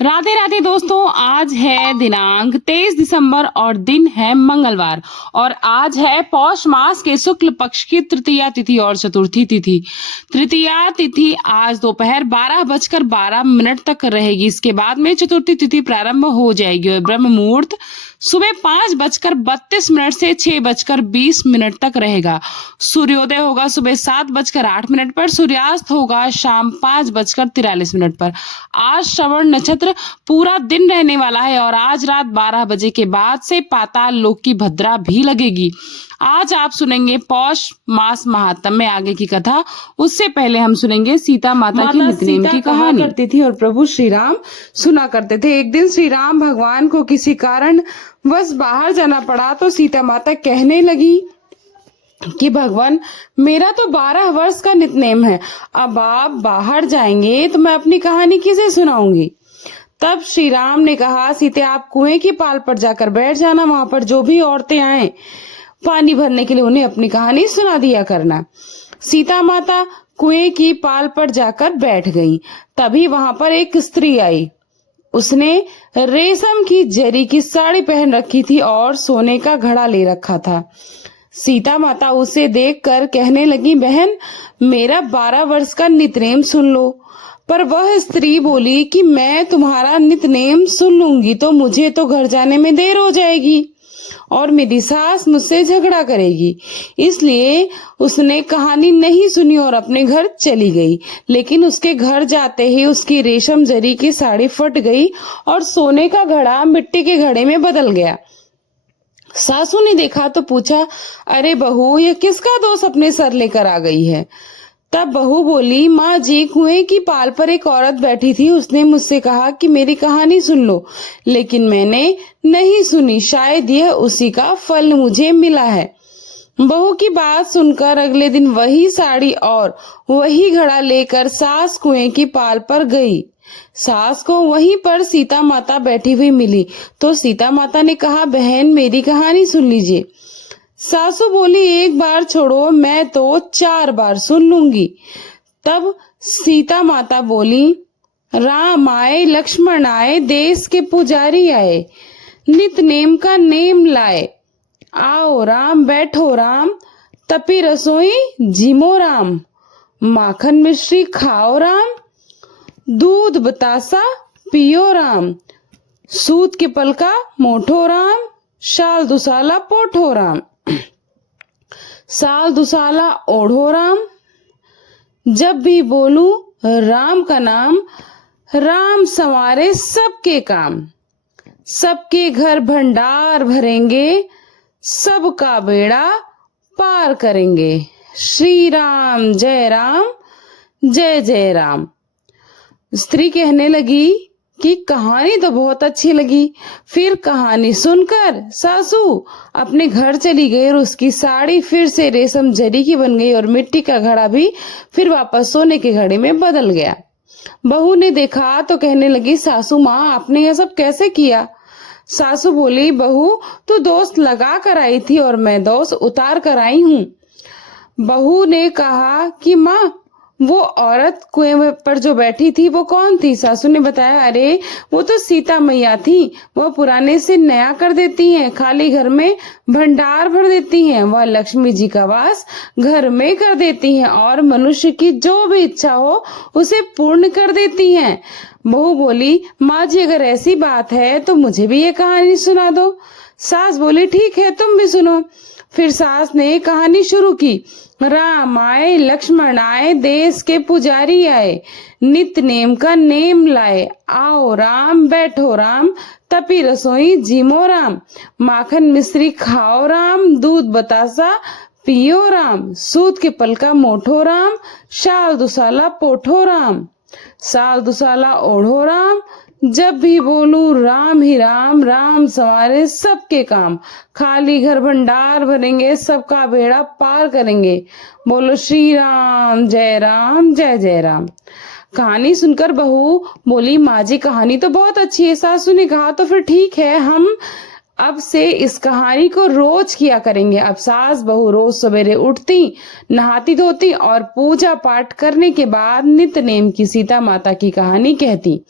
राधे राधे दोस्तों, आज है दिनांक 23 दिसंबर और दिन है मंगलवार और आज है पौष मास के शुक्ल पक्ष की तृतीया तिथि और चतुर्थी तिथि। तृतीया तिथि आज दोपहर 12:12 तक रहेगी। इसके बाद में चतुर्थी तिथि प्रारंभ हो जाएगी और ब्रह्म मुहूर्त सुबह 5:32 से 6:20 तक रहेगा। सूर्योदय होगा सुबह 7:08 पर, सूर्यास्त होगा शाम 5:43 पर। आज श्रवण नक्षत्र पूरा दिन रहने वाला है और आज रात 12 बजे के बाद से पाताल लोक की भद्रा भी लगेगी। आज आप सुनेंगे पौष मास महात्म्य में आगे की कथा। उससे पहले हम सुनेंगे सीता माता की नितनेम की कहानी। करती थी और प्रभु श्री राम सुना करते थे। एक दिन श्री राम भगवान को किसी कारण बस बाहर जाना पड़ा तो सीता माता कहने लगी कि भगवान, मेरा तो 12 वर्ष का नितनेम है, अब आप बाहर जाएंगे तो मैं अपनी कहानी किसे सुनाऊंगी। तब श्री राम ने कहा, सीते आप कुएं की पाल पर जाकर बैठ जाना, वहां पर जो भी औरतें आए पानी भरने के लिए उन्हें अपनी कहानी सुना दिया करना। सीता माता कुएं की पाल पर जाकर बैठ गई। तभी वहां पर एक स्त्री आई। उसने रेशम की जरी की साड़ी पहन रखी थी और सोने का घड़ा ले रखा था। सीता माता उसे देखकर कहने लगी, बहन मेरा 12 वर्ष का नितनेम सुन लो। पर वह स्त्री बोली कि मैं तुम्हारा नितनेम सुन लूंगी तो मुझे तो घर जाने में देर हो जाएगी और मेरी सास मुझसे झगड़ा करेगी। इसलिए उसने कहानी नहीं सुनी और अपने घर चली गई। लेकिन उसके घर जाते ही उसकी रेशम जरी की साड़ी फट गई और सोने का घड़ा मिट्टी के घड़े में बदल गया। सासू ने देखा तो पूछा, अरे बहू, ये किसका दोष अपने सर लेकर आ गई है। तब बहू बोली, माँ जी, कुएं की पाल पर एक औरत बैठी थी, उसने मुझसे कहा कि मेरी कहानी सुन लो, लेकिन मैंने नहीं सुनी। शायद यह उसी का फल मुझे मिला है। बहू की बात सुनकर अगले दिन वही साड़ी और वही घड़ा लेकर सास कुएं की पाल पर गई। सास को वहीं पर सीता माता बैठी हुई मिली तो सीता माता ने कहा, बहन मेरी कहानी सुन लीजिए। सासू बोली, एक बार छोड़ो, मैं तो 4 बार सुन लूंगी। तब सीता माता बोली, राम आए, लक्ष्मण आए, देश के पुजारी आए, नित नेम का नेम लाए। आओ राम, बैठो राम, तपी रसोई जिमो राम, माखन मिश्री खाओ राम, दूध बतासा पियो राम, सूत के पलका मोठो राम, शाल दुसाला पोठो राम, साल दुसाला ओढ़ो राम। जब भी बोलूं राम का नाम, राम संवारे सबके काम, सबके घर भंडार भरेंगे, सबका बेड़ा पार करेंगे। श्री राम जय राम, जय जय राम। स्त्री कहने लगी कि कहानी तो बहुत अच्छी लगी। फिर कहानी सुनकर सासू अपने घर चली गई और उसकी साड़ी फिर से रेशम जरी की बन गई और मिट्टी का घड़ा भी फिर वापस सोने के घड़े में बदल गया। बहू ने देखा तो कहने लगी, सासू माँ, आपने यह सब कैसे किया। सासू बोली, बहू तू दोष लगा कर आई थी और मैं दोष उतार कर आई हूँ। बहू ने कहा कि माँ, वो औरत कुएं पर जो बैठी थी वो कौन थी। सासू ने बताया, अरे वो तो सीता मैया थी, वो पुराने से नया कर देती हैं, खाली घर में भंडार भर देती हैं, वह लक्ष्मी जी का वास घर में कर देती हैं और मनुष्य की जो भी इच्छा हो उसे पूर्ण कर देती हैं। बहू बोली, माँ जी अगर ऐसी बात है तो मुझे भी ये कहानी सुना दो। सास बोली, ठीक है, तुम भी सुनो। फिर सास ने कहानी शुरू की। राम आए, लक्ष्मण आए, देश के पुजारी आए, नित नेम का नेम लाए। आओ राम, बैठो राम, तपी रसोई जिमो राम, माखन मिश्री खाओ राम, दूध बतासा पियो राम, सूत के पलका मोठो राम, शाल दुसाला पोठो राम, साल दुसाला ओढ़ो राम। जब भी बोलूं राम ही राम, राम संवारे सबके काम, खाली घर भंडार भरेंगे, सबका बेड़ा पार करेंगे। बोलो श्री राम जय जय राम। कहानी सुनकर बहू बोली, माँ जी कहानी तो बहुत अच्छी है। सासू ने कहा, तो फिर ठीक है, हम अब से इस कहानी को रोज किया करेंगे। अब सास बहू रोज सवेरे उठती, नहाती धोती और पूजा पाठ करने के बाद नित नेम की सीता माता की कहानी कहती।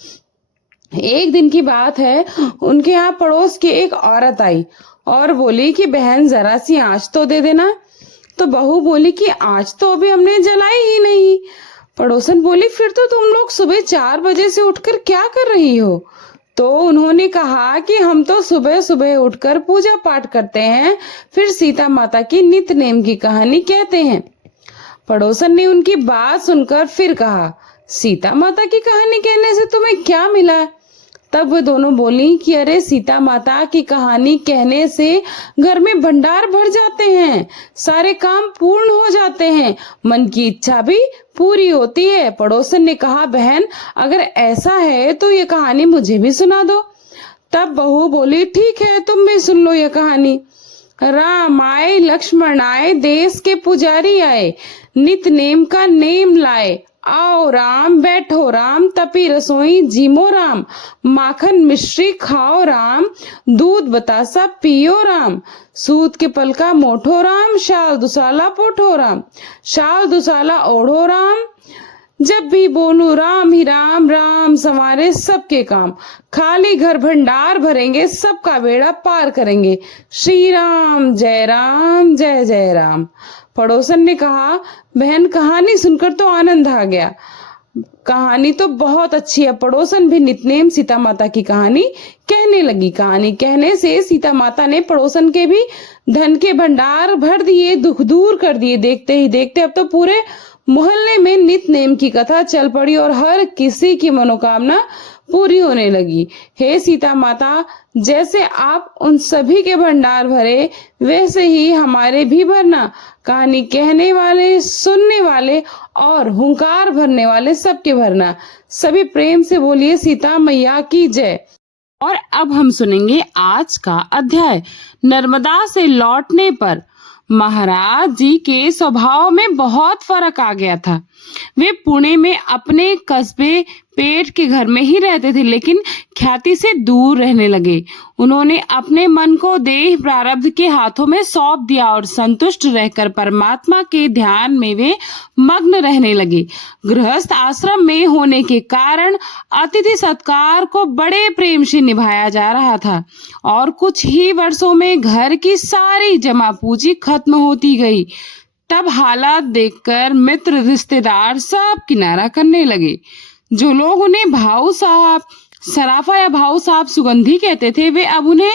एक दिन की बात है, उनके यहाँ पड़ोस की एक औरत आई और बोली कि बहन जरा सी आँच तो दे देना। तो बहू बोली कि आँच तो अभी हमने जलाई ही नहीं। पड़ोसन बोली फिर तो तुम लोग सुबह 4 बजे से उठकर क्या कर रही हो? तो उन्होंने कहा कि हम तो सुबह सुबह उठकर पूजा पाठ करते हैं, फिर सीता माता की नित्य नेम की कहानी कहते हैं। पड़ोसन ने उनकी बात सुनकर फिर कहा, सीता माता की कहानी कहने से तुम्हें क्या मिला? तब वो दोनों बोली कि अरे सीता माता की कहानी कहने से घर में भंडार भर जाते हैं, सारे काम पूर्ण हो जाते हैं, मन की इच्छा भी पूरी होती है। पड़ोसन ने कहा, बहन अगर ऐसा है तो ये कहानी मुझे भी सुना दो। तब बहू बोली, ठीक है तुम भी सुन लो ये कहानी। राम आए लक्ष्मण आए, देश के पुजारी आए, नित नेम का नेम लाए। आओ राम बैठो राम, तपी रसोई जीमो राम, माखन मिश्री खाओ राम, दूध बतासा पियो राम, सूत के पलका मोठो राम, शाल दुसाला पोठो राम, शाल दुसाला ओढ़ो राम। जब भी बोलू राम ही राम, राम संवारे सबके काम, खाली घर भंडार भरेंगे, सबका बेड़ा पार करेंगे। श्री राम जय जय राम। पड़ोसन ने कहा, बहन कहानी सुनकर तो आनंद आ गया, कहानी तो बहुत अच्छी है। पड़ोसन भी नितनेम सीता माता की कहानी कहने लगी। कहानी कहने से सीता माता ने पड़ोसन के भी धन के भंडार भर दिए, दुख दूर कर दिए। देखते ही देखते अब तो पूरे मोहल्ले में नित नेम की कथा चल पड़ी और हर किसी की मनोकामना पूरी होने लगी। हे सीता माता, जैसे आप उन सभी के भंडार भरे, वैसे ही हमारे भी भरना। कहानी कहने वाले, सुनने वाले और हुंकार भरने वाले सबके भरना। सभी प्रेम से बोलिए सीता मैया की जय। और अब हम सुनेंगे आज का अध्याय। नर्मदा से लौटने पर महाराज जी के स्वभाव में बहुत फर्क आ गया था। वे पुणे में अपने कस्बे पेट के घर में ही रहते थे, लेकिन ख्याति से दूर रहने लगे। उन्होंने अपने मन को देह प्रारब्ध के हाथों में सौंप दिया और संतुष्ट रहकर परमात्मा के ध्यान में वे मग्न रहने लगे। गृहस्थ आश्रम में होने के कारण अतिथि सत्कार को बड़े प्रेम से निभाया जा रहा था और कुछ ही वर्षों में घर की सारी जमा पूंजी खत्म होती गई। तब हालात देखकर मित्र रिश्तेदार सब किनारा करने लगे। जो लोग उन्हें भाऊ साहब सराफा या भाऊ साहब सुगंधी कहते थे, वे अब उन्हें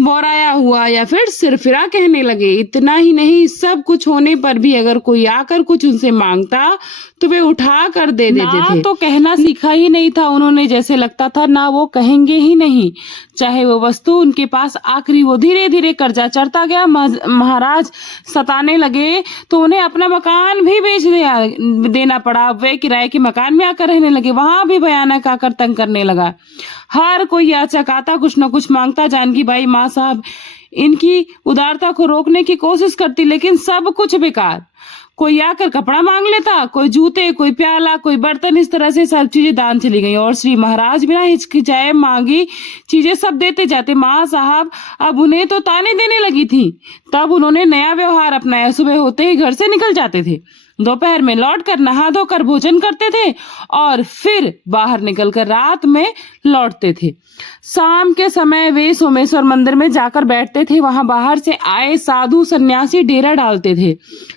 बोराया हुआ या फिर सिरफिरा कहने लगे। इतना ही नहीं, सब कुछ होने पर भी अगर कोई आकर कुछ उनसे मांगता तो वे उठा कर दे देते थे। तो कहना सीखा ही नहीं था उन्होंने, जैसे लगता था ना वो कहेंगे ही नहीं। चाहे वो वस्तु उनके पास आखिरी, वो धीरे धीरे कर्जा चढ़ता गया। महाराज सताने लगे तो उन्हें अपना मकान भी बेच देना पड़ा। वे किराए के मकान में आकर रहने लगे, वहां भी भयानक आकर तंग करने लगा। हर कोई याचक आता, कुछ न कुछ मांगता। जानकी बाई माँ साहब इनकी उदारता को रोकने की कोशिश करती, लेकिन सब कुछ बेकार। कोई आकर कपड़ा मांग लेता, कोई जूते, कोई प्याला, कोई बर्तन, इस तरह से सब चीजें दान चली गई। और श्री महाराज बिना हिचकिचाए मांगी चीजें सब देते जाते। माँ साहब अब उन्हें तो ताने देने लगी थी। तब उन्होंने नया व्यवहार अपनाया। सुबह होते ही घर से निकल जाते थे, दोपहर में लौटकर नहा धोकर भोजन करते थे और फिर बाहर निकलकर रात में लौटते थे। शाम के समय वे सोमेश्वर मंदिर में जाकर बैठते थे। वहां बाहर से आए साधु सन्यासी डेरा डालते थे।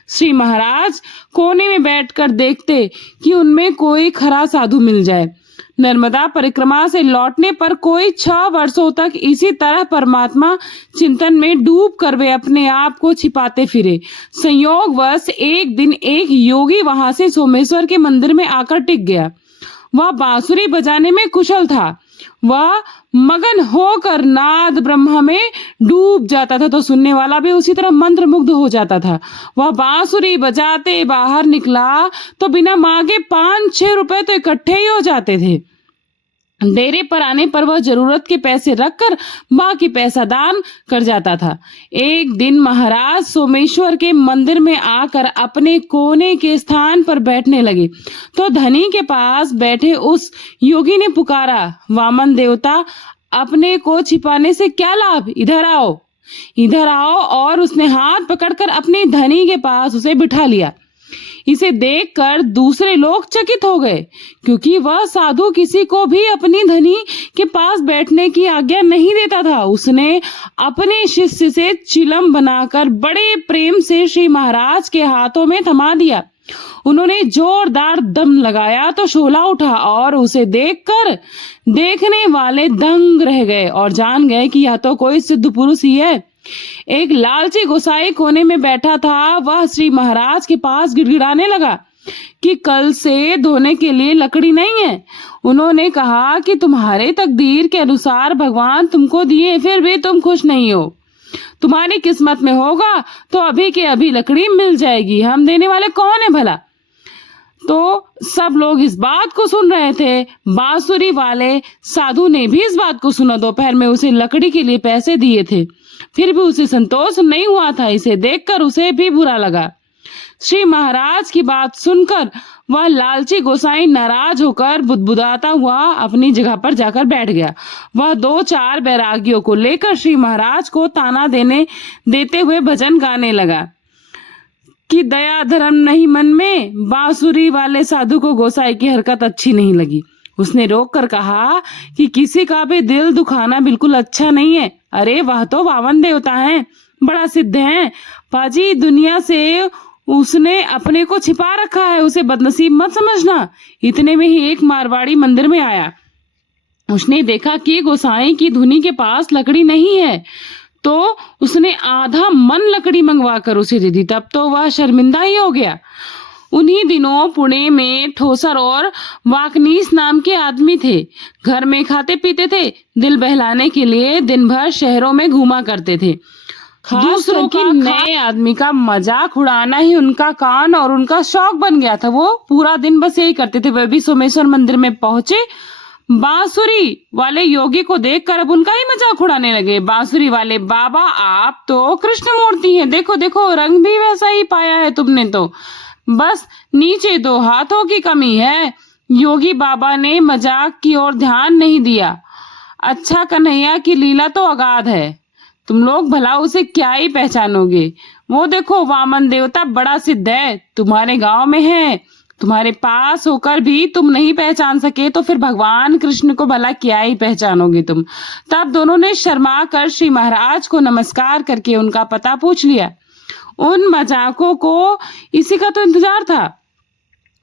श्री महाराज कोने में बैठकर देखते कि उनमें कोई खरा साधु मिल जाए। नर्मदा परिक्रमा से लौटने पर कोई 6 वर्षों तक इसी तरह परमात्मा चिंतन में डूब कर वे अपने आप को छिपाते फिरे। संयोगवश एक दिन एक योगी वहां से सोमेश्वर के मंदिर में आकर टिक गया। वह बांसुरी बजाने में कुशल था। वह मगन होकर नाद ब्रह्मा में डूब जाता था तो सुनने वाला भी उसी तरह मंत्र मुग्ध हो जाता था। वह बांसुरी बजाते बाहर निकला तो बिना मांगे 5-6 रुपए तो इकट्ठे ही हो जाते थे। डेरे पर आने पर वह जरूरत के पैसे रखकर बाकी पैसा दान कर जाता था। एक दिन महाराज सोमेश्वर के मंदिर में आकर अपने कोने के स्थान पर बैठने लगे तो धनी के पास बैठे उस योगी ने पुकारा, वामन देवता, अपने को छिपाने से क्या लाभ, इधर आओ, इधर आओ। और उसने हाथ पकड़कर अपने धनी के पास उसे बिठा लिया। इसे देखकर दूसरे लोग चकित हो गए, क्योंकि वह साधु किसी को भी अपनी धनी के पास बैठने की आज्ञा नहीं देता था। उसने अपने शिष्य से चिलम बनाकर बड़े प्रेम से श्री महाराज के हाथों में थमा दिया। उन्होंने जोरदार दम लगाया तो शोला उठा और उसे देखकर देखने वाले दंग रह गए और जान गए कि यह तो कोई सिद्ध पुरुष ही है। एक लालची गोसाई कोने में बैठा था। वह श्री महाराज के पास गिड़गिड़ाने लगा कि कल से धोने के लिए लकड़ी नहीं है। उन्होंने कहा कि तुम्हारे तकदीर के अनुसार भगवान तुमको दिए, फिर भी तुम खुश नहीं हो। तुम्हारी किस्मत में होगा तो अभी के अभी लकड़ी मिल जाएगी, हम देने वाले कौन है भला। तो सब लोग इस बात को सुन रहे थे। बांसुरी वाले साधु ने भी इस बात को सुना। दोपहर में उसे लकड़ी के लिए पैसे दिए थे, फिर भी उसे संतोष नहीं हुआ था। इसे देखकर उसे भी बुरा लगा। श्री महाराज की बात सुनकर वह लालची गोसाई नाराज होकर बुदबुदाता हुआ अपनी जगह पर जाकर बैठ गया। वह 2-4 बैरागियों को लेकर श्री महाराज को ताना देते हुए भजन गाने लगा कि दया धर्म नहीं मन में। बांसुरी वाले साधु को गोसाई की हरकत अच्छी नहीं लगी। उसने रोक कर कहा कि किसी का भी दिल दुखाना बिल्कुल अच्छा नहीं है। अरे वह तो वामन देवता है, बड़ा सिद्ध है पाजी। दुनिया से उसने अपने को छिपा रखा है, उसे बदनसीब मत समझना। इतने में ही एक मारवाड़ी मंदिर में आया। उसने देखा कि गोसाई की धुनी के पास लकड़ी नहीं है, तो उसने आधा मन लकड़ी मंगवा कर उसे दे दी। तब तो वह शर्मिंदा ही हो गया। उन्हीं दिनों पुणे में ठोसर और वाकनीस नाम के आदमी थे। घर में खाते पीते थे, दिल बहलाने के लिए दिन भर शहरों में घूमा करते थे। दूसरों के नए आदमी का मजाक उड़ाना ही उनका काम और उनका शौक बन गया था। वो पूरा दिन बस यही करते थे। वे भी सोमेश्वर मंदिर में पहुंचे। बांसुरी वाले योगी को देखकर अब उनका ही मजाक उड़ाने लगे। बांसुरी वाले बाबा, आप तो कृष्ण मूर्ति हैं, देखो देखो रंग भी वैसा ही पाया है तुमने, तो बस नीचे 2 हाथों की कमी है। योगी बाबा ने मजाक की ओर ध्यान नहीं दिया। अच्छा, कन्हैया की लीला तो अगाध है, तुम लोग भला उसे क्या ही पहचानोगे। वो देखो वामन देवता बड़ा सिद्ध है, तुम्हारे गांव में है। तुम्हारे पास होकर भी तुम नहीं पहचान सके तो फिर भगवान कृष्ण को भला क्या ही पहचानोगे तुम। तब दोनों ने शर्मा कर श्री महाराज को नमस्कार करके उनका पता पूछ लिया। उन मजाकों को इसी का तो इंतजार था।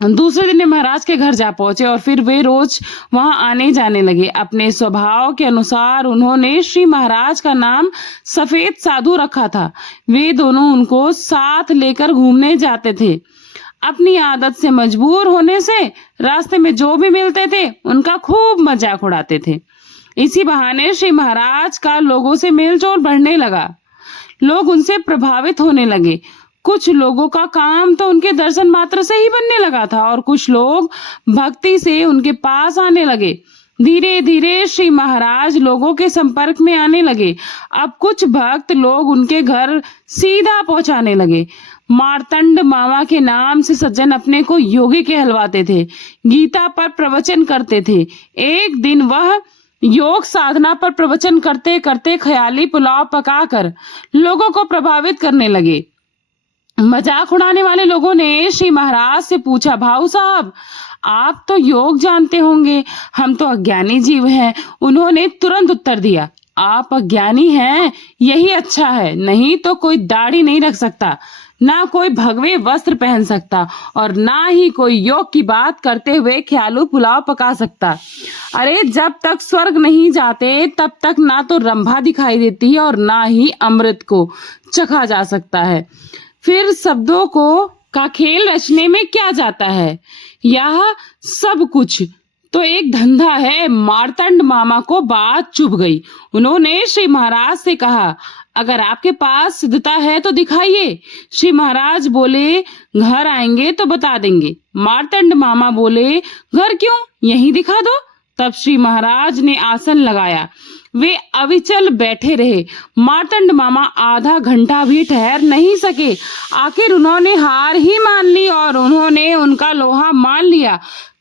दूसरे दिन महाराज के घर जा पहुंचे और फिर वे रोज वहां आने जाने लगे। अपने स्वभाव के अनुसार उन्होंने श्री महाराज का नाम सफेद साधु रखा था। वे दोनों उनको साथ लेकर घूमने जाते थे। अपनी आदत से मजबूर होने से रास्ते में जो भी मिलते थे उनका खूब मजाक उड़ाते थे। इसी बहाने श्री महाराज का लोगों से मेलजोल बढ़ने लगा। लोग उनसे प्रभावित होने लगे। कुछ लोगों का काम तो उनके दर्शन मात्र से ही बनने लगा था और कुछ लोग भक्ति से उनके पास आने लगे। धीरे धीरे श्री महाराज लोगों के संपर्क में आने लगे। अब कुछ भक्त लोग उनके घर सीधा पहुंचाने लगे। मार्तंड मामा के नाम से सज्जन अपने को योगी कहलवाते थे, गीता पर प्रवचन करते थे। एक दिन वह योग साधना पर प्रवचन करते करते ख्याली पुलाव पकाकर लोगों को प्रभावित करने लगे। मजाक उड़ाने वाले लोगों ने श्री महाराज से पूछा, भाऊ साहब आप तो योग जानते होंगे, हम तो अज्ञानी जीव हैं। उन्होंने तुरंत उत्तर दिया, आप अज्ञानी हैं यही अच्छा है, नहीं तो कोई दाढ़ी नहीं रख सकता, ना कोई भगवे वस्त्र पहन सकता और ना ही कोई योग की बात करते हुए ख्यालू पुलाव पका सकता। अरे जब तक स्वर्ग नहीं जाते तब तक ना तो रंभा दिखाई देती है और ना ही अमृत को चखा जा सकता है। फिर शब्दों का खेल रचने में क्या जाता है, यह सब कुछ तो एक धंधा है। मार्तंड मामा को बात चुभ गई। उन्होंने श्री महाराज से कहा, अगर आपके पास सिद्धता है तो दिखाइए। श्री महाराज बोले, घर आएंगे तो बता देंगे। मार्तंड मामा बोले, घर क्यों, यहीं दिखा दो। तब श्री महाराज ने आसन लगाया। वे अविचल बैठे रहे। मार्तंड मामा आधा घंटा भी ठहर नहीं सके। आखिर उन्होंने हार ही मान ली और उन्होंने उनका लोहा मान लिया।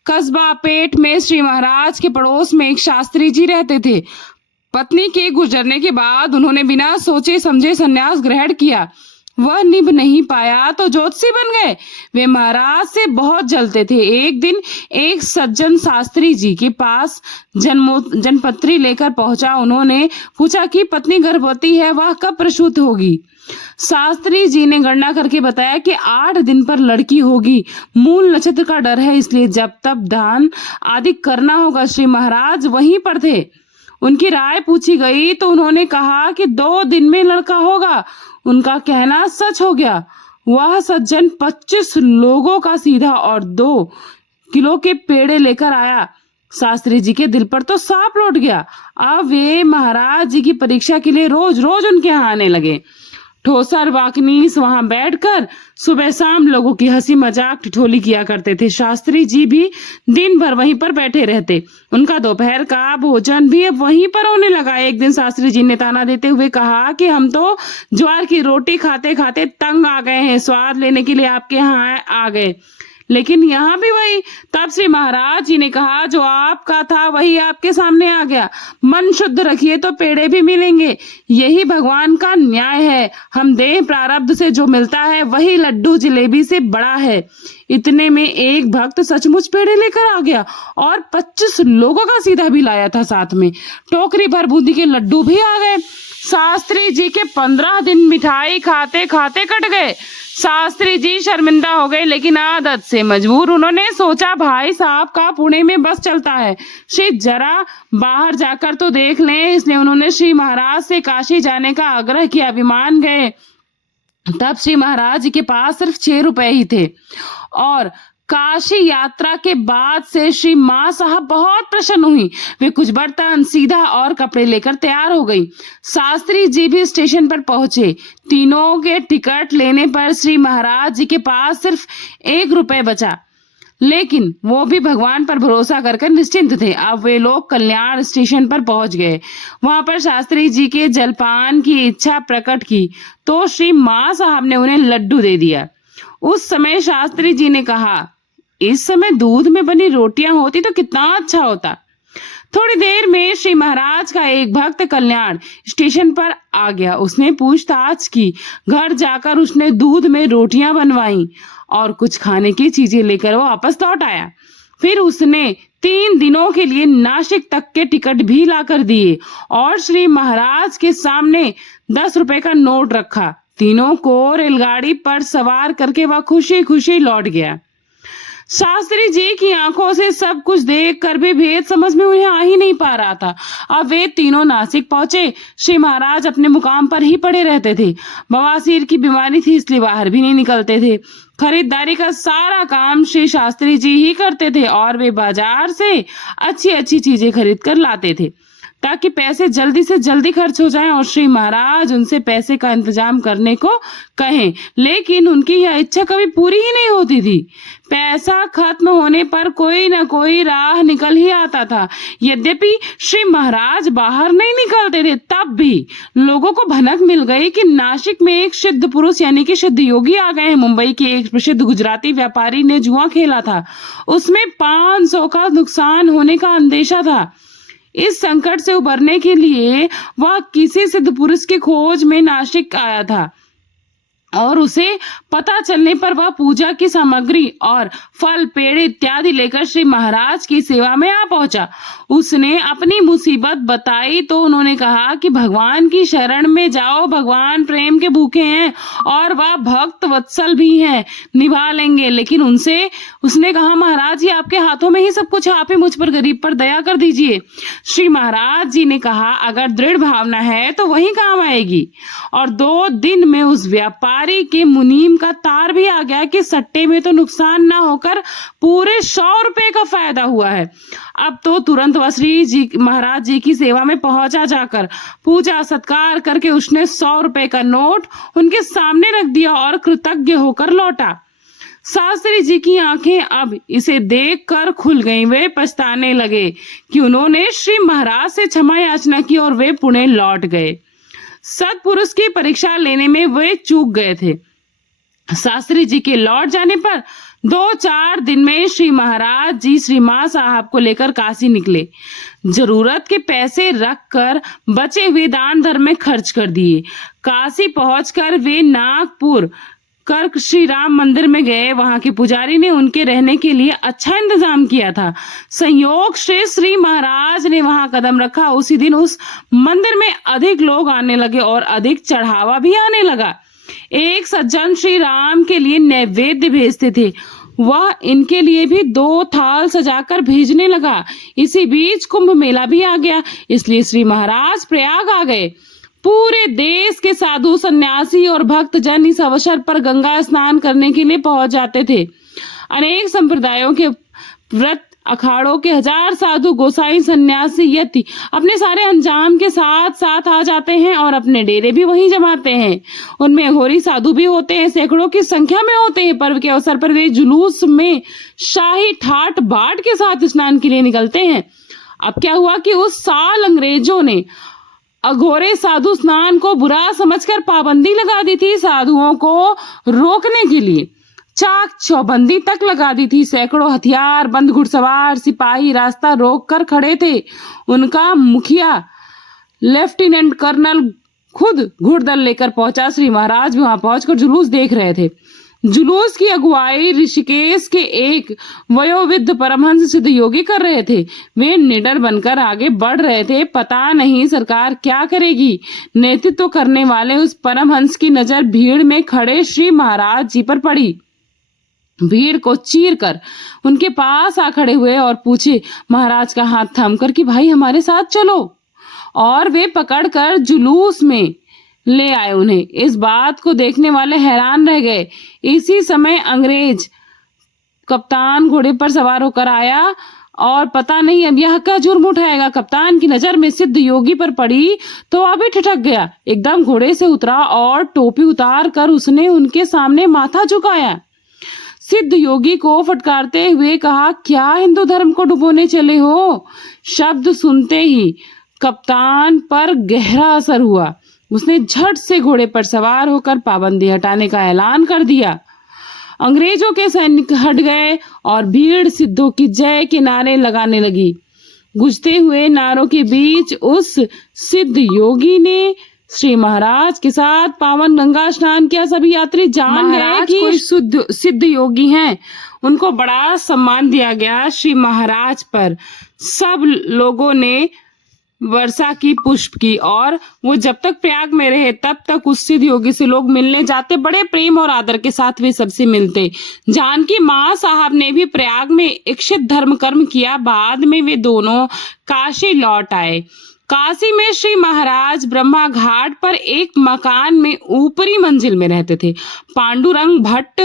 कस्बा पेट में श्री महाराज के पड़ोस में एक शास्त्री जी रहते थे। पत्नी के गुजरने के बाद उन्होंने बिना सोचे समझे संन्यास ग्रहण किया। वह निभ नहीं पाया तो ज्योतिषी बन गए। वे महाराज से बहुत जलते थे। एक दिन एक सज्जन शास्त्री जी के पास जनपत्री लेकर पहुंचा। उन्होंने पूछा कि पत्नी गर्भवती है, वह कब प्रसूत होगी। शास्त्री जी ने गणना करके बताया कि 8 दिन पर लड़की होगी। मूल नक्षत्र का डर है, इसलिए जब तब दान आदि करना होगा। श्री महाराज वहीं पर थे। उनकी राय पूछी गई तो उन्होंने कहा कि 2 दिन में लड़का होगा। उनका कहना सच हो गया। वह सज्जन 25 लोगों का सीधा और 2 किलो के पेड़े लेकर आया। शास्त्री जी के दिल पर तो सांप लौट गया। अब वे महाराज जी की परीक्षा के लिए रोज रोज उनके यहाँ आने लगे। ठोसर वाकनीस वहां बैठकर सुबह शाम लोगों की हंसी मजाक ठिठोली किया करते थे। शास्त्री जी भी दिन भर वहीं पर बैठे रहते। उनका दोपहर का भोजन भी अब वहीं पर होने लगा। एक दिन शास्त्री जी ने ताना देते हुए कहा कि हम तो ज्वार की रोटी खाते खाते तंग आ गए हैं, स्वाद लेने के लिए आपके यहाँ आ गए। लेकिन यहाँ भी वही। तब श्री महाराज जी ने कहा, जो आपका था वही आपके सामने आ गया। मन शुद्ध रखिए तो पेड़े भी मिलेंगे। यही भगवान का न्याय है। हम देह प्रारब्ध से जो मिलता है वही लड्डू जिलेबी से बड़ा है। इतने में एक भक्त सचमुच पेड़े लेकर आ गया और 25 लोगों का सीधा भी लाया था। साथ में टोकरी भर बूंदी के लड्डू भी आ गए। शास्त्री जी के 15 दिन मिठाई खाते खाते कट गए। शास्त्री जी शर्मिंदा हो गए, लेकिन आदत से मजबूर उन्होंने सोचा भाई साहब का पुणे में बस चलता है, श्री जरा बाहर जाकर तो देख लें। इसलिए उन्होंने श्री महाराज से काशी जाने का आग्रह किया। विमान गए। तब श्री महाराज जी के पास सिर्फ 6 रुपए ही थे और काशी यात्रा के बाद से श्री माँ साहब बहुत प्रसन्न हुई। वे कुछ बर्तन, सीधा और कपड़े लेकर तैयार हो गई। शास्त्री जी भी स्टेशन पर पहुंचे। तीनों के टिकट लेने पर श्री महाराज जी के पास सिर्फ 1 रुपए बचा, लेकिन वो भी भगवान पर भरोसा कर निश्चिंत थे। अब वे लोग कल्याण स्टेशन पर पहुंच गए। वहां पर शास्त्री जी के जलपान की इच्छा प्रकट की तो श्री माँ साहब ने उन्हें लड्डू दे दिया। उस समय शास्त्री जी ने कहा, इस समय दूध में बनी रोटियां होती तो कितना अच्छा होता। थोड़ी देर में श्री महाराज का एक भक्त कल्याण स्टेशन पर आ गया। उसने पूछताछ की। घर जाकर उसने दूध में रोटियां बनवाई और कुछ खाने की चीजें लेकर वो वापस लौट आया। फिर उसने 3 दिनों के लिए नासिक तक के टिकट भी लाकर दिए और श्री महाराज के सामने 10 रुपए का नोट रखा। तीनों को रेलगाड़ी पर सवार करके वह खुशी खुशी लौट गया। शास्त्री जी की आंखों से सब कुछ देखकर भी भेद समझ में उन्हें आ ही नहीं पा रहा था। अब वे तीनों नासिक पहुंचे। श्री महाराज अपने मुकाम पर ही पड़े रहते थे। बवासीर की बीमारी थी, इसलिए बाहर भी नहीं निकलते थे। खरीदारी का सारा काम श्री शास्त्री जी ही करते थे और वे बाजार से अच्छी अच्छी चीजें खरीद कर लाते थे ताकि पैसे जल्दी से जल्दी खर्च हो जाएं और श्री महाराज उनसे पैसे का इंतजाम करने को कहें। लेकिन उनकी यह इच्छा कभी पूरी ही नहीं होती थी। पैसा खत्म होने पर कोई न कोई राह निकल ही आता था। यद्यपि श्री महाराज बाहर नहीं निकलते थे, तब भी लोगों को भनक मिल गई कि नासिक में एक सिद्ध पुरुष यानी कि सिद्ध योगी आ गए हैं। मुंबई के एक प्रसिद्ध गुजराती व्यापारी ने जुआ खेला था। उसमें 500 का नुकसान होने का अंदेशा था। इस संकट से उबरने के लिए वह किसी सिद्ध पुरुष की खोज में नासिक आया था और उसे पता चलने पर वह पूजा की सामग्री और फल, पेड़ इत्यादि लेकर श्री महाराज की सेवा में आ पहुंचा। उसने अपनी मुसीबत बताई तो उन्होंने कहा कि भगवान की शरण में जाओ, भगवान प्रेम के भूखे हैं और वह भक्त वत्सल भी हैं, निभा लेंगे। लेकिन उसने कहा, महाराज जी आपके हाथों में ही सब कुछ, आप ही मुझ पर गरीब पर दया कर दीजिए। श्री महाराज जी ने कहा, अगर दृढ़ भावना है तो वही काम आएगी। और 2 दिन में उस व्यापारी के मुनीम का तार भी आ गया कि सट्टे में तो नुकसान ना होकर पूरे 100 रुपए का फायदा हुआ है। अब तो तुरंत वह श्री जी महाराज जी की सेवा में पहुंचा। जाकर पूजा सत्कार करके उसने 100 रुपए का नोट उनके सामने रख दिया और कृतज्ञ होकर लौटा। शास्त्री जी की आंखें अब इसे देखकर खुल गईं। वे पछताने लगे कि उन्होंने श्री महाराज से क्षमा याचना की और वे पुणे लौट गए। सत्पुरुष की परीक्षा लेने में वे चूक गए थे। शास्त्री जी के लौट जाने पर 2-4 दिन में श्री महाराज जी श्री माँ साहब को लेकर काशी निकले। जरूरत के पैसे रखकर बचे हुए दान धर्म में खर्च कर दिए। काशी पहुंचकर वे नागपुर कर्क श्री राम मंदिर में गए। वहां के पुजारी ने उनके रहने के लिए अच्छा इंतजाम किया था। संयोग से श्री महाराज ने वहां कदम रखा, उसी दिन उस मंदिर में अधिक लोग आने लगे और अधिक चढ़ावा भी आने लगा। एक सज्जन श्री राम के लिए नैवेद्य भेजते थे, वह इनके लिए भी 2 थाल सजाकर भेजने लगा। इसी बीच कुंभ मेला भी आ गया, इसलिए श्री महाराज प्रयाग आ गए। पूरे देश के साधु सन्यासी और भक्त जन इस अवसर पर गंगा स्नान करने के लिए पहुंच जाते थे। अनेक संप्रदायों के व्रत अखाड़ों के 1000 साधु गोसाई सन्यासी यति अपने सारे अंजाम के साथ साथ आ जाते हैं और अपने डेरे भी वहीं जमाते हैं। उनमें अघोरी साधु भी होते हैं, सैकड़ों की संख्या में होते हैं। पर्व के अवसर पर वे जुलूस में शाही ठाट बाट के साथ स्नान के लिए निकलते हैं। अब क्या हुआ कि उस साल अंग्रेजों ने अघोरे साधु स्नान को बुरा समझकर पाबंदी लगा दी थी। साधुओं को रोकने के लिए चाक चौबंदी तक लगा दी थी। सैकड़ों हथियार बंद घुड़सवार सिपाही रास्ता रोक कर खड़े थे। उनका मुखिया लेफ्टिनेंट कर्नल खुद घुड़दल लेकर पहुंचा। श्री महाराज भी वहां पहुंचकर जुलूस देख रहे थे। जुलूस की अगुवाई ऋषिकेश के एक वयोवृद्ध परमहंस सिद्ध योगी कर रहे थे। वे निडर बनकर आगे बढ़ रहे थे। पता नहीं सरकार क्या करेगी। नेतृत्व करने वाले उस परमहंस की नजर भीड़ में खड़े श्री महाराज जी पर पड़ी। भीड़ को चीर कर उनके पास आ खड़े हुए और पूछे महाराज का हाथ थामकर कि भाई हमारे साथ चलो, और वे पकड़कर जुलूस में ले आए उन्हें। इस बात को देखने वाले हैरान रह गए। इसी समय अंग्रेज कप्तान घोड़े पर सवार होकर आया और पता नहीं अब यह क्या जुर्म उठाएगा। कप्तान की नजर में सिद्ध योगी पर पड़ी तो अभी ठिठक गया। एकदम घोड़े से उतरा और टोपी उतार कर उसने उनके सामने माथा झुकाया। सिद्ध योगी को फटकारते हुए कहा, क्या हिंदू धर्म को डुबोने चले हो? शब्द सुनते ही कप्तान पर गहरा असर हुआ। उसने झट से घोड़े पर सवार होकर पाबंदी हटाने का ऐलान कर दिया। अंग्रेजों के सैनिक हट गए और भीड़ सिद्धों की जय के नारे लगाने लगी। गूंजते हुए नारों के बीच उस सिद्ध योगी ने श्री महाराज के साथ पावन गंगा स्नान किया। सभी यात्री जान गए कि कोई सिद्ध योगी हैं। उनको बड़ा सम्मान दिया गया। श्री महाराज पर सब लोगों ने वर्षा की पुष्प की और वो जब तक प्रयाग में रहे तब तक उस सिद्ध योगी से लोग मिलने जाते। बड़े प्रेम और आदर के साथ वे सबसे मिलते। जानकी माँ साहब ने भी प्रयाग में इच्छित धर्म कर्म किया। बाद में वे दोनों काशी लौट आए। काशी में श्री महाराज ब्रह्मा घाट पर एक मकान में ऊपरी मंजिल में रहते थे। पांडुरंग भट्ट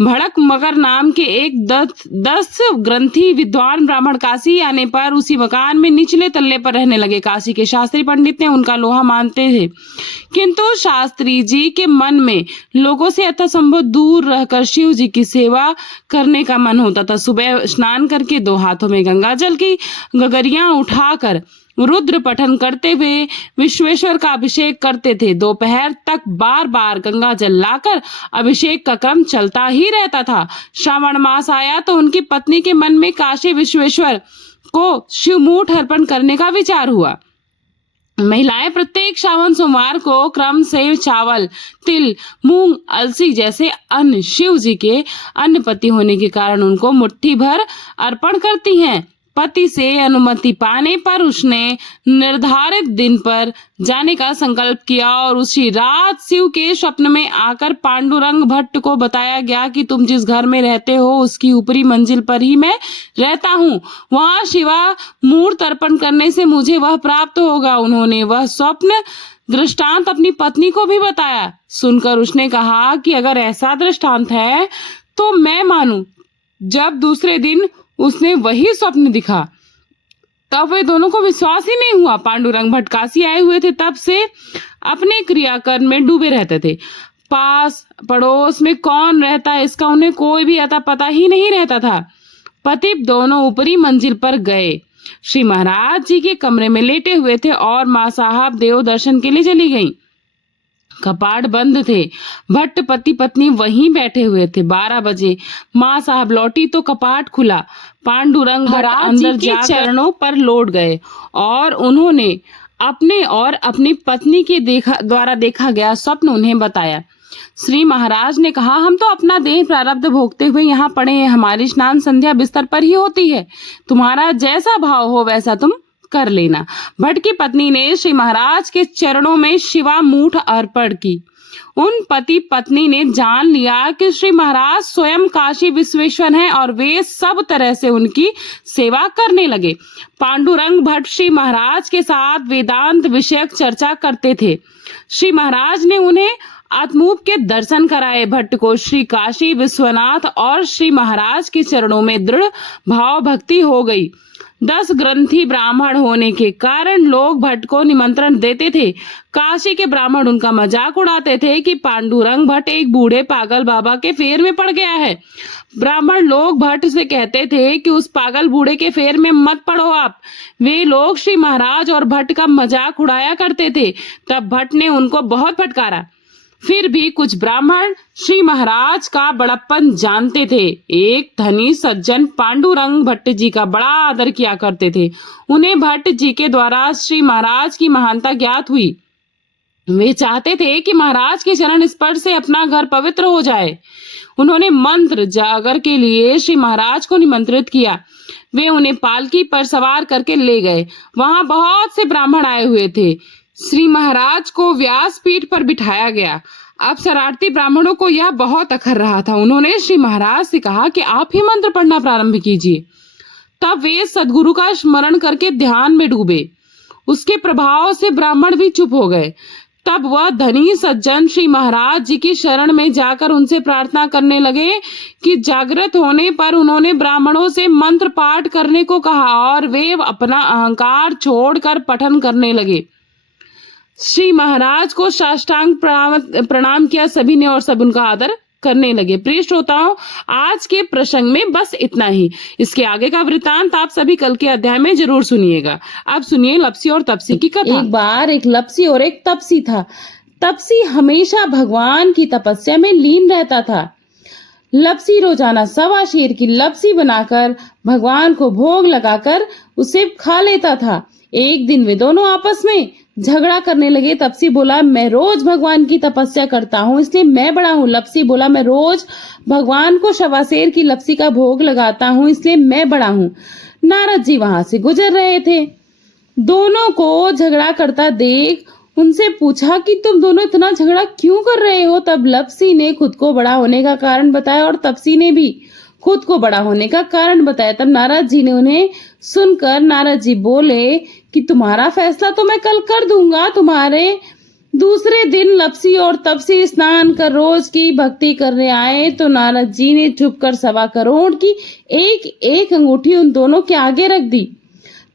भड़क मगर नाम के एक 10 ग्रंथी विद्वान ब्राह्मण काशी आने पर उसी मकान में निचले तल्ले पर रहने लगे। काशी के शास्त्री पंडित ने उनका लोहा मानते थे, किंतु शास्त्री जी के मन में लोगों से यथासंभव दूर रहकर शिव जी की सेवा करने का मन होता था। सुबह स्नान करके 2 हाथों में गंगा जल की गगरियां उठाकर रुद्र पठन करते हुए विश्वेश्वर का अभिषेक करते थे। दोपहर तक बार बार गंगा जल लाकर अभिषेक का क्रम चलता ही रहता था। श्रावण मास आया तो उनकी पत्नी के मन में काशी विश्वेश्वर को शिवमूठ अर्पण करने का विचार हुआ। महिलाएं प्रत्येक श्रावण सोमवार को क्रम से चावल, तिल, मूंग, अलसी जैसे अन्न शिव जी के अन्नपति होने के कारण उनको मुट्ठी भर अर्पण करती हैं। पति से अनुमति पाने पर उसने निर्धारित दिन पर जाने का संकल्प किया और उसी रात शिव के स्वप्न में आकर पांडुरंग भट्ट को बताया गया कि तुम जिस घर में रहते हो उसकी ऊपरी मंजिल पर ही मैं रहता हूँ। वहां शिवा मूर्त अर्पण करने से मुझे वह प्राप्त होगा। उन्होंने वह स्वप्न दृष्टांत अपनी पत्नी को भी बताया। सुनकर उसने कहा कि अगर ऐसा दृष्टांत है तो मैं मानूं। जब दूसरे दिन उसने वही स्वप्न दिखा तब वे दोनों को विश्वास ही नहीं हुआ। पांडुरंग भट्ट काशी आए हुए थे, तब से अपने क्रियाकर्म में डूबे रहते थे। पास पड़ोस में कौन रहता है इसका उन्हें कोई भी अता पता ही नहीं रहता था। पति दोनों ऊपरी मंजिल पर गए। श्री महाराज जी के कमरे में लेटे हुए थे और माँ साहब देव दर्शन के लिए चली गईं। कपाट बंद थे। भट्ट पति पत्नी वहीं बैठे हुए थे। 12 बजे माँ साहब लौटी तो कपाट खुला। पांडुरंग भट्ट अंदर जाकर चरणों पर लौट गए और उन्होंने अपने और अपनी पत्नी के द्वारा देखा गया स्वप्न उन्हें बताया। श्री महाराज ने कहा, हम तो अपना देह प्रारब्ध भोगते हुए यहाँ पड़े हैं। हमारी स्नान संध्या बिस्तर पर ही होती है। तुम्हारा जैसा भाव हो वैसा तुम कर लेना। भट्ट की पत्नी ने श्री महाराज के चरणों में शिवा मूठ अर्पण की। उन पति पत्नी ने जान लिया कि श्री महाराज स्वयं काशी विश्वेश्वर हैं और वे सब तरह से उनकी सेवा करने लगे। पांडुरंग भट्ट श्री महाराज के साथ वेदांत विषयक चर्चा करते थे। श्री महाराज ने उन्हें आत्मूप के दर्शन कराए। भट्ट को श्री काशी विश्वनाथ और श्री महाराज के चरणों में दृढ़ भाव भक्ति हो गई। 10 ग्रंथी ब्राह्मण होने के कारण लोग भट्ट को निमंत्रण देते थे। काशी के ब्राह्मण उनका मजाक उड़ाते थे कि पांडुरंग भट्ट एक बूढ़े पागल बाबा के फेर में पड़ गया है। ब्राह्मण लोग भट्ट से कहते थे कि उस पागल बूढ़े के फेर में मत पड़ो आप। वे लोग श्री महाराज और भट्ट का मजाक उड़ाया करते थे। तब भट्ट ने उनको बहुत फटकारा। फिर भी कुछ ब्राह्मण श्री महाराज का बड़प्पन जानते थे। एक धनी सज्जन पांडुरंग भट्ट जी का बड़ा आदर किया करते थे। उन्हें भट्ट जी के द्वारा श्री महाराज की महानता ज्ञात हुई। वे चाहते थे कि महाराज के चरण स्पर्श से अपना घर पवित्र हो जाए। उन्होंने मंत्र जागर के लिए श्री महाराज को निमंत्रित किया। वे उन्हें पालकी पर सवार करके ले गए। वहां बहुत से ब्राह्मण आए हुए थे। श्री महाराज को व्यासपीठ पर बिठाया गया। अब शरारती ब्राह्मणों को यह बहुत अखर रहा था। उन्होंने श्री महाराज से कहा कि आप ही मंत्र पढ़ना प्रारंभ कीजिए। तब वे सदगुरु का स्मरण करके ध्यान में डूबे। उसके प्रभाव से ब्राह्मण भी चुप हो गए। तब वह धनी सज्जन श्री महाराज जी की शरण में जाकर उनसे प्रार्थना करने लगे कि जागृत होने पर उन्होंने ब्राह्मणों से मंत्र पाठ करने को कहा और वे अपना अहंकार छोड़कर पठन करने लगे। श्री महाराज को साष्टांग प्रणाम किया सभी ने और सब उनका आदर करने लगे। प्रिय श्रोताओं, आज के प्रसंग में बस इतना ही। इसके आगे का वृतांत आप सभी कल के अध्याय में जरूर सुनिएगा। अब सुनिए लप्सी और तपसी की कथा। एक बार एक लप्सी और एक तपसी था। तपसी हमेशा भगवान की तपस्या में लीन रहता था। लप्सी रोजाना 1.25 शेर की लप्सी बनाकर भगवान को भोग लगाकर उसे खा लेता था। एक दिन वे दोनों आपस में झगड़ा करने लगे। तपसी बोला, मैं रोज भगवान की तपस्या करता हूँ इसलिए मैं बड़ा हूँ। लप्सी बोला, मैं रोज भगवान को 1.25 शेर की लप्सी का भोग लगाता हूँ इसलिए मैं बड़ा हूँ। नारद जी वहां से गुजर रहे थे। दोनों को झगड़ा करता देख उनसे पूछा कि तुम दोनों इतना झगड़ा क्यों कर रहे हो। तब लप्सी ने खुद को बड़ा होने का कारण बताया और तपसी ने भी खुद को बड़ा होने का कारण बताया। तब नारद जी ने उन्हें सुनकर नारद जी बोले कि तुम्हारा फैसला तो मैं कल कर दूंगा। तुम्हारे दूसरे दिन लप्सी और तपसी स्नान कर रोज की भक्ति करने आए तो नारद जी ने छुपकर 1.25 करोड़ की एक एक अंगूठी उन दोनों के आगे रख दी।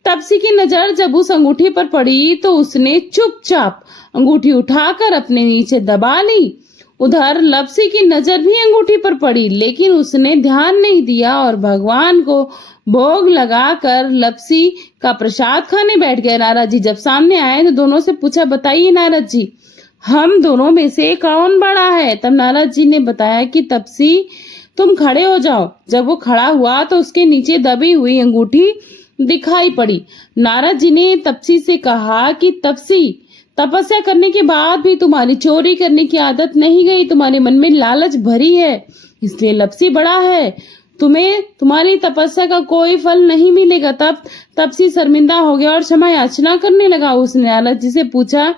तपसी की नजर जब उस अंगूठी पर पड़ी तो उसने चुपचाप अंगूठी उठाकर अपने नीचे दबा ली। उधर लप्सी की नजर भी अंगूठी पर पड़ी लेकिन उसने ध्यान नहीं दिया और भगवान को भोग लगाकर लप्सी का प्रसाद खाने बैठ गए। नारद जी जब सामने आए तो दोनों से पूछा, बताइए नारद जी, हम दोनों में से कौन बड़ा है। तब नारद जी ने बताया कि तपसी तुम खड़े हो जाओ। जब वो खड़ा हुआ तो उसके नीचे दबी हुई अंगूठी दिखाई पड़ी। नारद जी ने तपसी से कहा कि तपसी, तपस्या करने के बाद भी तुम्हारी चोरी करने की आदत नहीं गई। तुम्हारे मन में लालच भरी है इसलिए लप्सी बड़ा है। तुम्हें तुम्हारी तपस्या का कोई फल नहीं मिलेगा। तब तपसी शर्मिंदा हो गया और क्षमा याचना करने लगा। उसने नारद जी से पूछा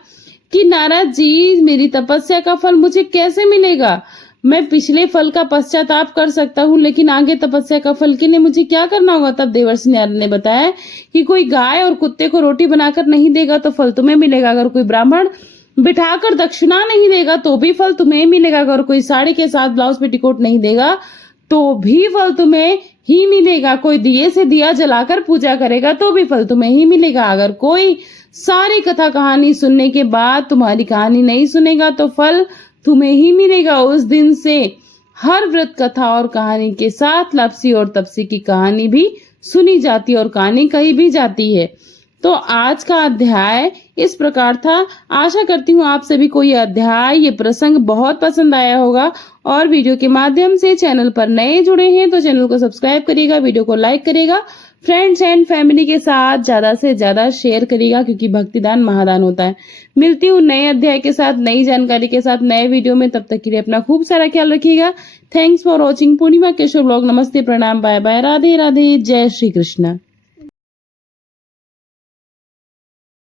कि नारद जी, मेरी तपस्या का फल मुझे कैसे मिलेगा। मैं पिछले फल का पश्चाताप कर सकता हूँ लेकिन आगे तपस्या का फल के लिए मुझे क्या करना होगा। तब देवर्षि नारद ने बताया कि कोई गाय और कुत्ते को रोटी बनाकर नहीं देगा तो फल तुम्हें मिलेगा। अगर कोई ब्राह्मण बिठाकर दक्षिणा नहीं देगा तो भी फल तुम्हें मिलेगा। अगर कोई साड़ी के साथ ब्लाउज पेटीकोट नहीं देगा तो भी फल तुम्हें ही मिलेगा। कोई दिए से दिया जलाकर पूजा करेगा तो भी फल तुम्हें ही मिलेगा। अगर कोई सारी कथा कहानी सुनने के बाद तुम्हारी कहानी नहीं सुनेगा तो फल तुम्हें ही मिलेगा। उस दिन से हर व्रत कथा और कहानी के साथ लप्सी और तपसी की कहानी भी सुनी जाती और कहानी कही भी जाती है। तो आज का अध्याय इस प्रकार था। आशा करती हूँ आप सभी को ये अध्याय, ये प्रसंग बहुत पसंद आया होगा और वीडियो के माध्यम से चैनल पर नए जुड़े हैं तो चैनल को सब्सक्राइब करिएगा, वीडियो को लाइक करिएगा, फ्रेंड्स एंड फैमिली के साथ ज्यादा से ज्यादा शेयर करिएगा क्योंकि भक्तिदान महादान होता है। मिलती हूँ नए अध्याय के साथ, नई जानकारी के साथ, नए वीडियो में। तब तक के लिए अपना खूब सारा ख्याल रखिएगा। Thanks for watching. Purnima Keshav blog. नमस्ते, प्रणाम, बाय बाय, राधे राधे, जय श्री कृष्णा।